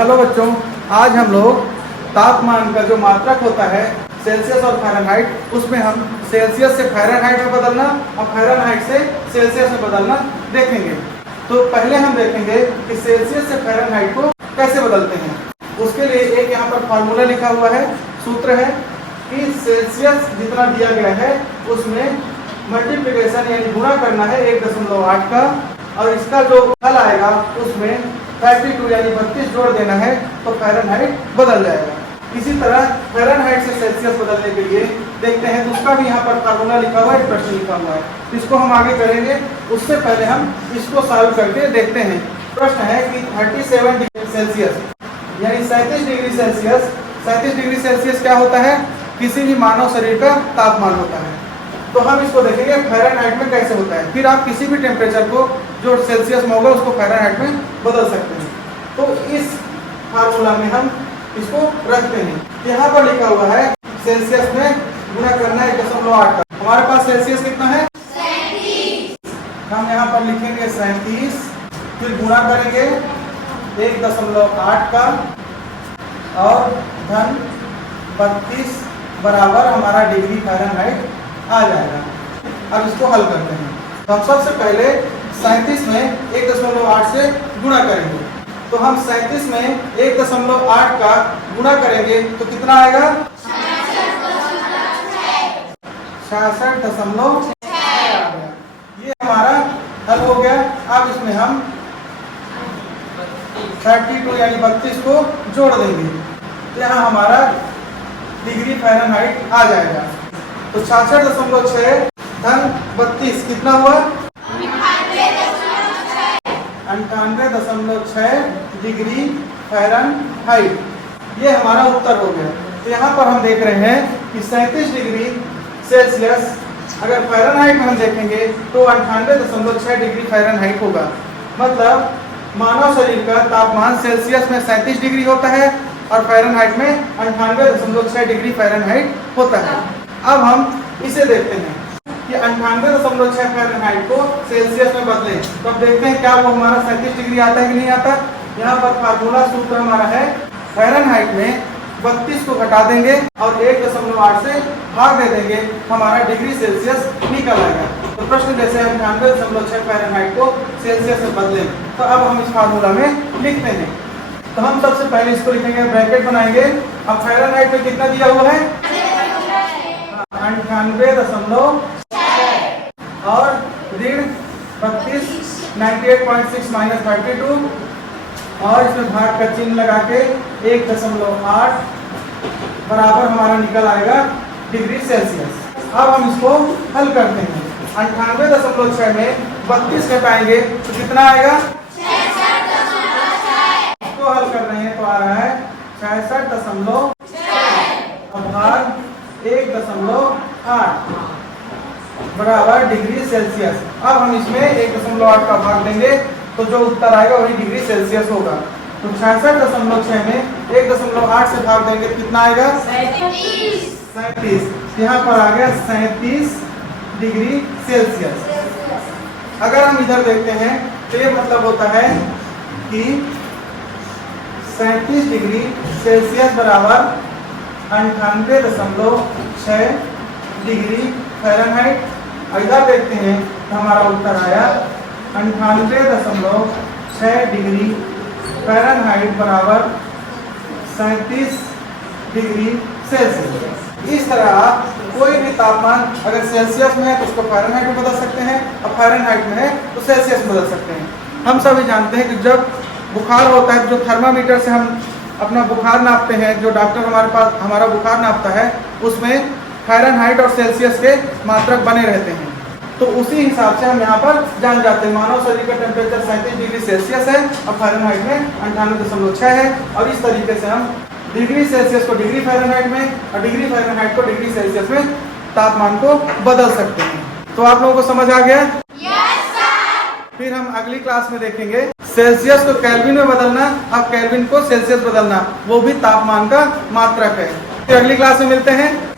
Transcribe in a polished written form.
Hello बच्चों, आज हम लोग तापमान का जो मात्रक होता है सेल्सियस और फ़ारेनहाइट, उसमें हम सेल्सियस से फ़ारेनहाइट में बदलना और फ़ारेनहाइट से सेल्सियस में बदलना देखेंगे। तो पहले हम देखेंगे कि सेल्सियस से फ़ारेनहाइट को कैसे बदलते हैं। उसके लिए एक यहाँ पर फार्मूला लिखा हुआ है, सूत्र है कि सेल्सियस जितना दिया गया है उसमें मल्टीप्लिकेशन यानी गुणा करना है 1.8 का, और इसका जो हल आएगा उसमें 32 यानी 32 जोड़ देना है तो फ़ारेनहाइट बदल जाएगा। इसी तरह फ़ारेनहाइट से सेल्सियस बदलने के लिए देखते हैं, तो उसका भी यहाँ पर फार्मूला लिखा हुआ है, प्रश्न लिखा हुआ है, इसको हम आगे करेंगे। उससे पहले हम इसको सॉल्व करके देखते हैं। प्रश्न है कि 37 डिग्री सेल्सियस यानी 37 डिग्री सेल्सियस, 37 डिग्री सेल्सियस क्या होता है? किसी भी मानव शरीर का तापमान होता है। तो हम इसको देखेंगे फ़ारेनहाइट में कैसे होता है, फिर आप किसी भी टेम्परेचर को जो सेल्सियस में होगा उसको फ़ारेनहाइट में बदल सकते हैं। तो इस फार्मूला में हम इसको रखते हैं। यहाँ पर लिखा हुआ है सेल्सियस में गुणा करना है 1.8 का। हमारे पास सेल्सियस कितना है? 37। हम यहाँ पर लिखेंगे 37, फिर गुणा करेंगे 1.8 का और धन 32 बराबर हमारा डिग्री फ़ारेनहाइट आ जाएगा। अब इसको हल करते हैं। तो हम सबसे पहले 37 में 1.8 से गुणा करेंगे। तो हम 37 में 1.8 का गुणा करेंगे तो कितना आएगा? 66.6। ये हमारा हल हो गया। अब इसमें हम 32 यानी 32 को जोड़ देंगे तो यहाँ हमारा डिग्री फ़ारेनहाइट आ जाएगा। तो 66.6 धन 32 कितना हुआ? 98.6 डिग्री फ़ारेनहाइट। ये हमारा उत्तर हो गया। तो यहाँ पर हम देख रहे हैं कि 37 डिग्री सेल्सियस अगर फ़ारेनहाइट में हम देखेंगे तो 98.6 डिग्री फ़ारेनहाइट होगा। मतलब मानव शरीर का तापमान सेल्सियस में 37 डिग्री होता है और फ़ारेनहाइट में 98.6 डिग्री फ़ारेनहाइट होता है। अब हम इसे देखते हैं कि 98.6 फ़ारेनहाइट को सेल्सियस में बदलें तो अब देखते हैं क्या वो हमारा 37 डिग्री आता है कि नहीं आता। यहाँ पर फार्मूला सूत्र हमारा है, फ़ारेनहाइट में 32 को घटा देंगे और 1.8 से भाग दे देंगे, हमारा डिग्री सेल्सियस निकल आएगा। तो प्रश्न जैसे 98.6 फ़ारेनहाइट को सेल्सियस में बदलें, तो अब हम इस फार्मूला में लिखते हैं। तो हम सबसे पहले इसको लिखेंगे, ब्रैकेट बनाएंगे। अब फ़ारेनहाइट में कितना दिया हुआ है? 98.6 और ऋण 32, 98.6 माइनस 32 और इसमें भाग का चिन्ह लगा के 1.8 बराबर हमारा निकल आएगा डिग्री सेल्सियस। अब हम इसको हल करते हैं। 98.6 में 32 घटाएंगे तो कितना आएगा? 66.6। इसको हल कर रहे हैं तो आ रहा है 66.6 भाग 1.8 बराबर डिग्री सेल्सियस। अब हम इसमें 1.8 का भाग देंगे तो जो उत्तर आएगा वही डिग्री सेल्सियस होगा। तो 66.6 में 1.8 से भाग देंगे तो कितना आएगा? 37। यहाँ पर आ गया 37 डिग्री सेल्सियस। अगर हम इधर देखते हैं तो ये मतलब होता है कि 37 डिग्री सेल्सियस बराबर 98.6 डिग्री फ़ारेनहाइट। इधर देखते हैं तो हमारा उत्तर आया 98.6 डिग्री फ़ारेनहाइट बराबर 37 डिग्री सेल्सियस। इस तरह आप कोई भी तापमान अगर सेल्सियस में है तो उसको फ़ारेनहाइट में बदल सकते हैं और फ़ारेनहाइट में है तो सेल्सियस में बदल सकते हैं। हम सभी जानते हैं कि जब बुखार होता है, जो थर्मामीटर से हम अपना बुखार नापते हैं, जो डॉक्टर हमारे पास हमारा बुखार नापता है, उसमें फ़ारेनहाइट और सेल्सियस के मात्रक बने रहते हैं। तो उसी हिसाब से हम यहाँ पर जान जाते हैं मानव शरीर का टेम्परेचर 37 डिग्री सेल्सियस है और फ़ारेनहाइट में 98.6 है। और इस तरीके से हम डिग्री सेल्सियस को डिग्री फ़ारेनहाइट में और डिग्री फ़ारेनहाइट को डिग्री सेल्सियस में तापमान को बदल सकते हैं। तो आप लोगों को समझ आ गया? Yes sir. फिर हम अगली क्लास में देखेंगे सेल्सियस को केल्विन में बदलना और केल्विन को सेल्सियस बदलना, वो भी तापमान का मात्रक है। फिर अगली क्लास में मिलते हैं।